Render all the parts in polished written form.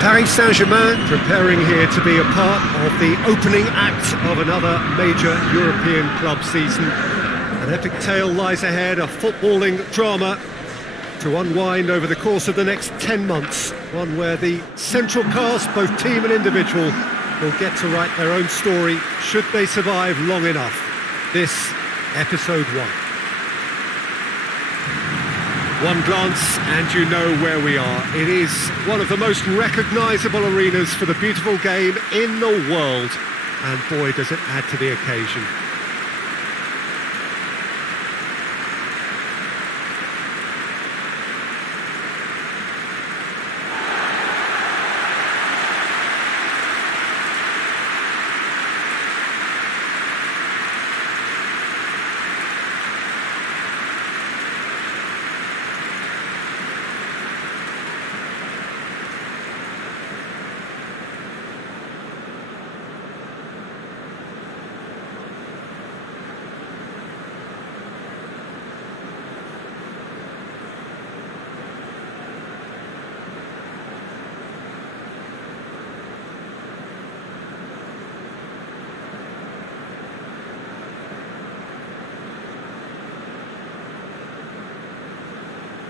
Paris Saint-Germain preparing here to be a part of the opening act of another major European club season. An epic tale lies ahead, a footballing drama to unwind over the course of the next 10 months. One where the central cast, both team and individual, will get to write their own story should they survive long enough. This, episode 1. One glance and you know where we are. It is one of the most recognisable arenas for the beautiful game in the world. And boy, does it add to the occasion.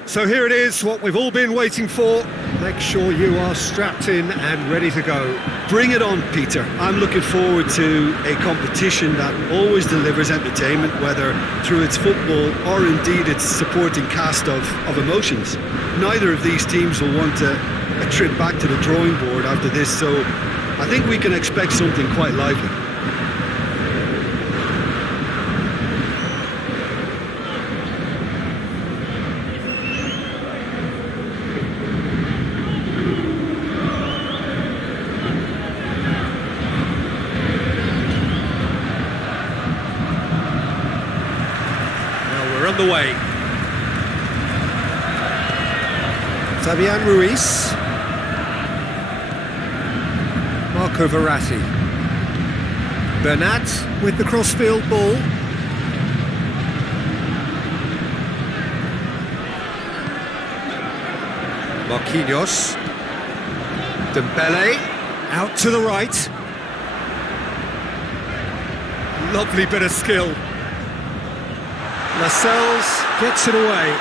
So here it is, what we've all been waiting for. Make sure you are strapped in and ready to go. Bring it on, Peter. I'm looking forward to a competition that always delivers entertainment, whether through its football or indeed its supporting cast of emotions. Neither of these teams will want a trip back to the drawing board after this, so I think we can expect something quite lively. The way. Fabian Ruiz. Marco Verratti. Bernat with the crossfield ball. Marquinhos. Dembele out to the right. Lovely bit of skill. Lascelles gets it away.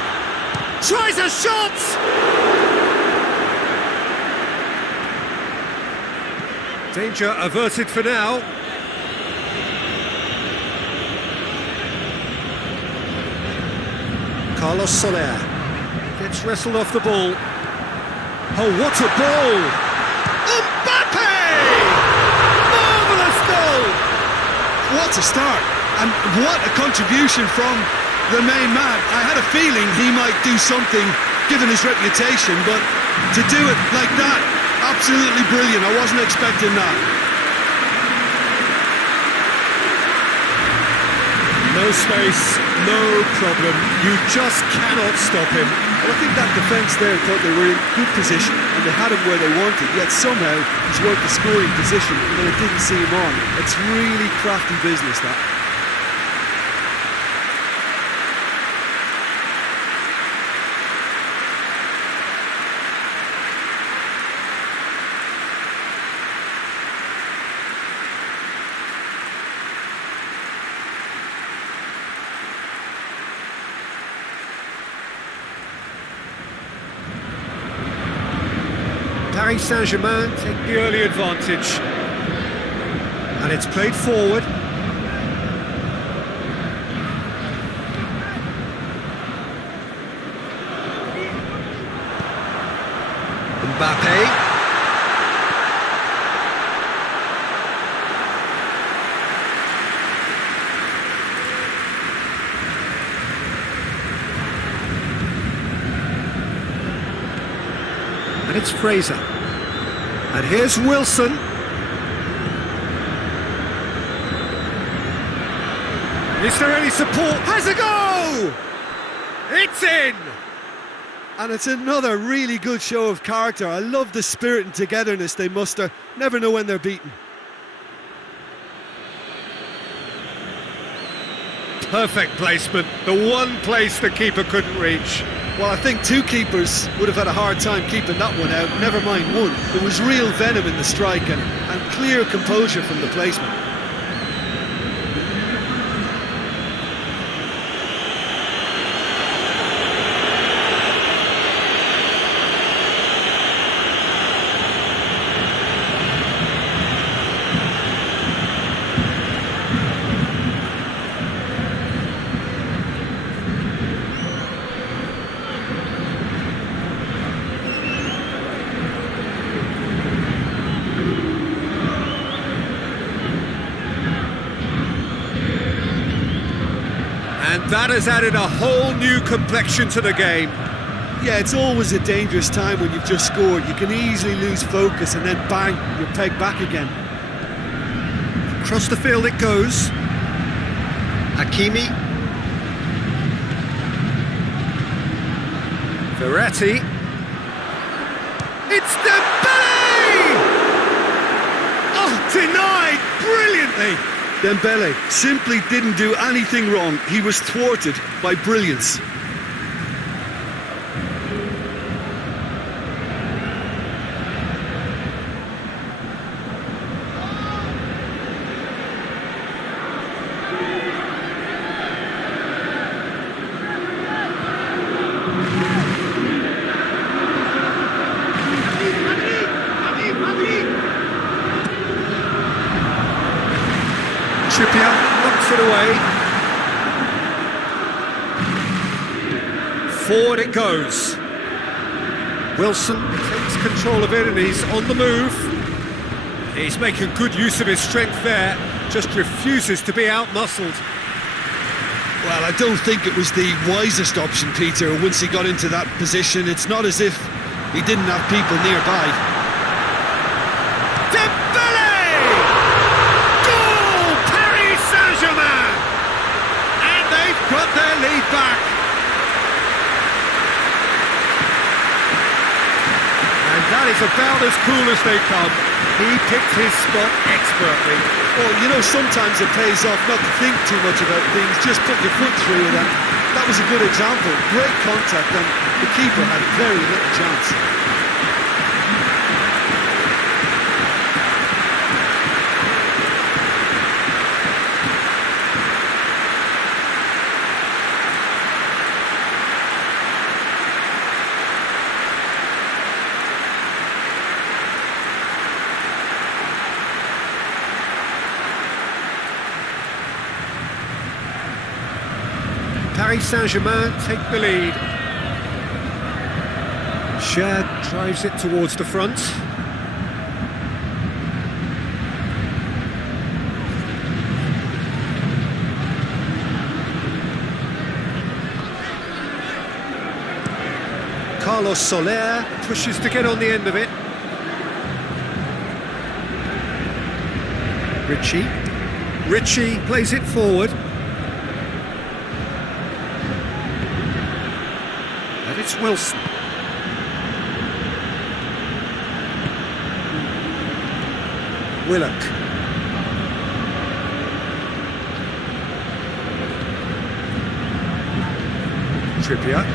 Tries a shot! Danger averted for now. Carlos Soler gets wrestled off the ball. Oh, what a ball! Mbappe! Marvellous goal! What a start! And what a contribution from the main man. I had a feeling he might do something given his reputation, but to do it like that, absolutely brilliant. I wasn't expecting that. No space, no problem. You just cannot stop him. Well, I think that defence there thought they were in good position and they had him where they wanted, yet somehow he's worked the scoring position and then it didn't see him on. It's really crafty business, that. Paris Saint-Germain take the early advantage. And it's played forward. Mbappe. And it's Reyza. And here's Wilson. Is there any support? Has a go! It's in! And it's another really good show of character. I love the spirit and togetherness they muster. Never know when they're beaten. Perfect placement. The one place the keeper couldn't reach. Well, I think two keepers would have had a hard time keeping that one out, never mind one. There was real venom in the strike and clear composure from the placement. And that has added a whole new complexion to the game. Yeah, it's always a dangerous time when you've just scored. You can easily lose focus and then bang, you're pegged back again. Across the field it goes. Hakimi. Verratti. It's Dembele! Oh, denied brilliantly! Dembele simply didn't do anything wrong. He was thwarted by brilliance. Trippier knocks it away. Forward it goes. Wilson takes control of it and he's on the move. He's making good use of his strength there, just refuses to be out-muscled. Well, I don't think it was the wisest option, Peter, once he got into that position. It's not as if he didn't have people nearby. Got their lead back. And that is about as cool as they come. He picked his spot expertly. Well, you know, sometimes it pays off not to think too much about things, just put your foot through it, and that was a good example. Great contact, and the keeper had very little chance. Paris Saint-Germain take the lead. Shad drives it towards the front. Carlos Soler pushes to get on the end of it. Ritchie plays it forward. And it's Wilson. Willock. Trippier.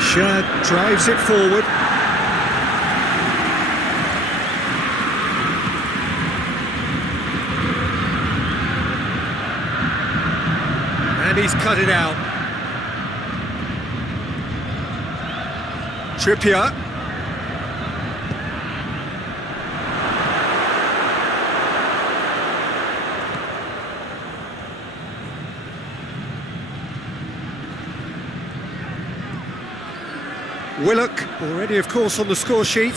Shad drives it forward. And he's cut it out. Trippier. Willock, already of course on the score sheet.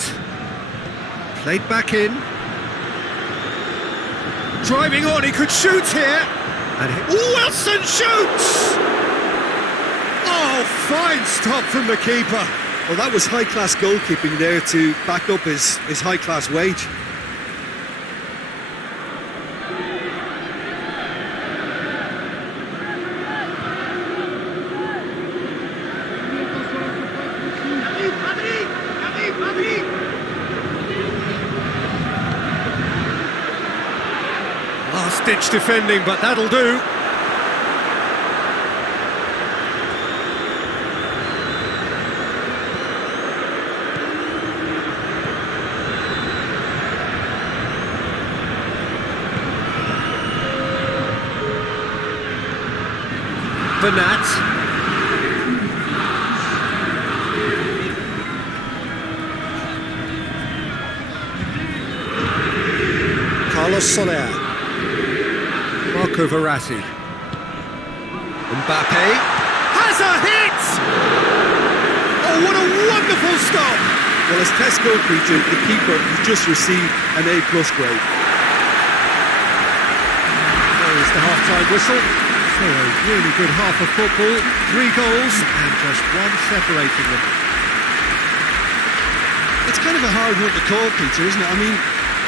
Played back in. Driving on, he could shoot here. And Wilson shoots! Oh, fine stop from the keeper. Well, that was high-class goalkeeping there to back up his high-class wage. Last-ditch defending, but that'll do. Bernat. Carlos Soler. Marco Verratti. Mbappe has a hit! Oh, what a wonderful stop! Well, as test goal creature, the keeper has just received an A+ grade. There is the half-time whistle. So a really good half of football, 3 goals and just one separating them. It's kind of a hard one to call, Peter, isn't it? I mean,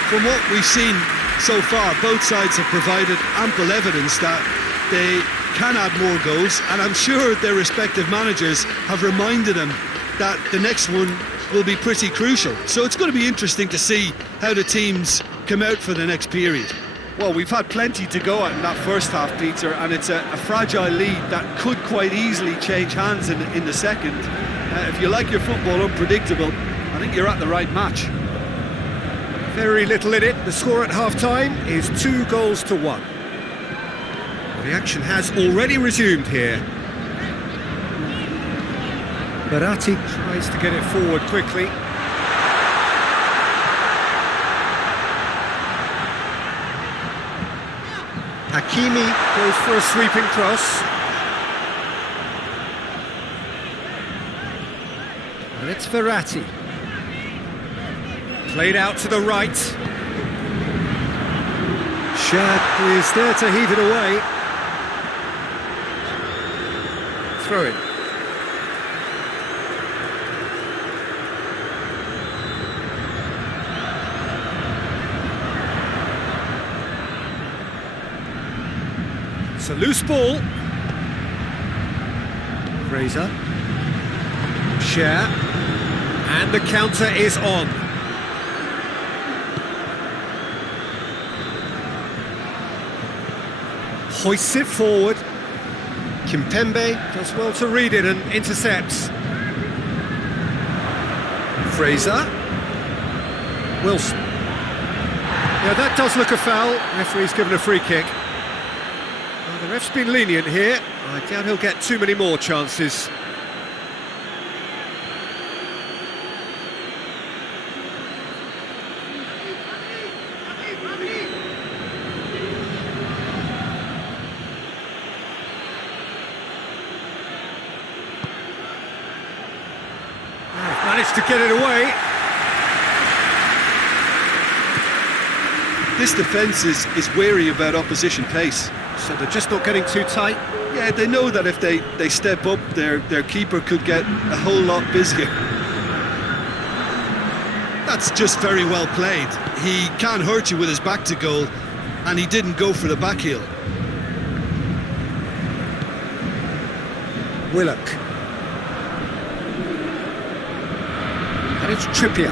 from what we've seen so far, both sides have provided ample evidence that they can add more goals, and I'm sure their respective managers have reminded them that the next one will be pretty crucial. So it's going to be interesting to see how the teams come out for the next period. Well, we've had plenty to go at in that first half, Peter, and it's a fragile lead that could quite easily change hands in the second. If you like your football unpredictable, I think you're at the right match. Very little in it. The score at half-time is 2 goals to 1. The action has already resumed here. Verratti tries to get it forward quickly. Hakimi goes for a sweeping cross. And it's Verratti. Played out to the right. Shad is there to heave it away. Throw it. It's a loose ball. Reyza. Share. And the counter is on. Hoists it forward. Kimpembe does well to read it and intercepts. Fraser. Wilson. Yeah, that does look a foul. Referee's given a free kick. Well, the ref's been lenient here. I doubt he'll get too many more chances. Managed to get it away. This defence is wary about opposition pace. So they're just not getting too tight. Yeah, they know that if they step up, their keeper could get a whole lot busier. That's just very well played. He can't hurt you with his back to goal, and he didn't go for the back heel. Willock. And it's Trippier.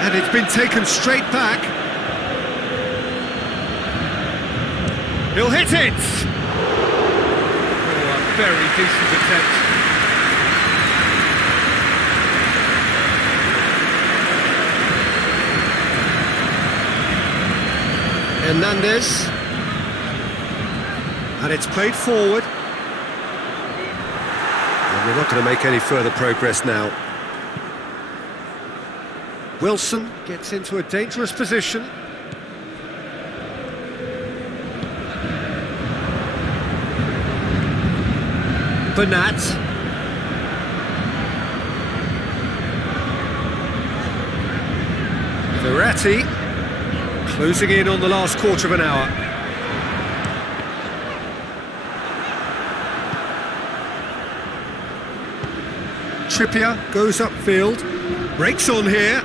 And it's been taken straight back. He'll hit it! Oh, a very decent attempt. Hernandez. And it's played forward. And we're not going to make any further progress now. Wilson gets into a dangerous position. Bernat. Verratti. Closing in on the last quarter of an hour. Trippier goes upfield. Breaks on here.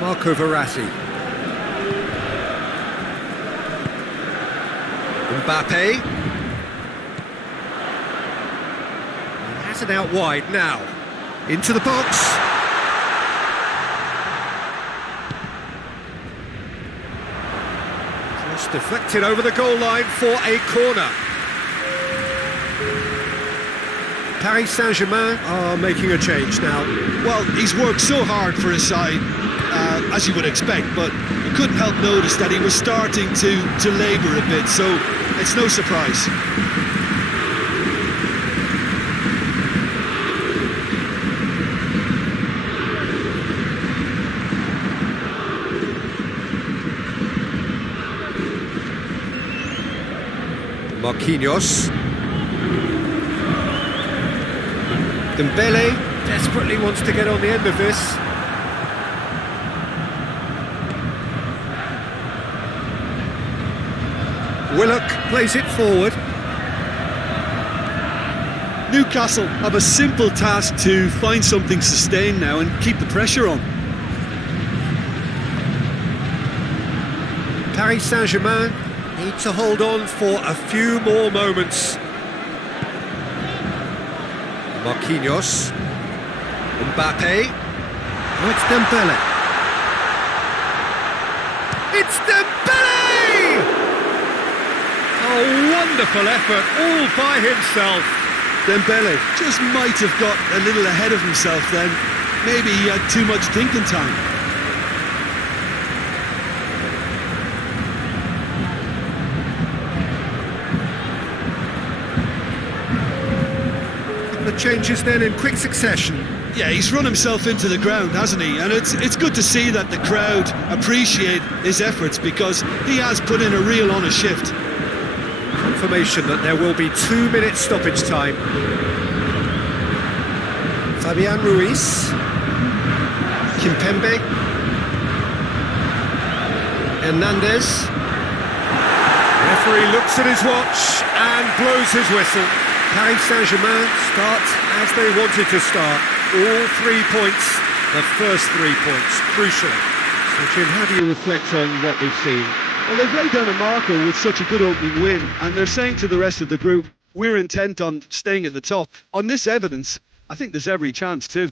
Marco Verratti. Mbappe. He has it out wide now. Into the box. Just deflected over the goal line for a corner. Paris Saint-Germain are making a change now. Well, he's worked so hard for his side, as you would expect, but you couldn't help notice that he was starting to labour a bit, so it's no surprise. Marquinhos. Dembele desperately wants to get on the end of this. Willock plays it forward. Newcastle have a simple task to find something sustained now and keep the pressure on. Paris Saint-Germain need to hold on for a few more moments. Marquinhos. Mbappe. Oh, it's Dembele. It's Dembele! A wonderful effort all by himself. Dembele just might have got a little ahead of himself then. Maybe he had too much thinking time. The changes then in quick succession. Yeah, he's run himself into the ground, hasn't he? And it's good to see that the crowd appreciate his efforts, because he has put in a real honest shift. Confirmation that there will be 2 minutes stoppage time. Fabian Ruiz. Kimpembe. Hernandez. Referee looks at his watch and blows his whistle. Paris Saint-Germain start as they wanted to start. All 3 points, the first 3 points, crucial. So Jim, how do you reflect on what we've seen? Well, they've laid down a marker with such a good opening win, and they're saying to the rest of the group, we're intent on staying at the top. On this evidence, I think there's every chance too.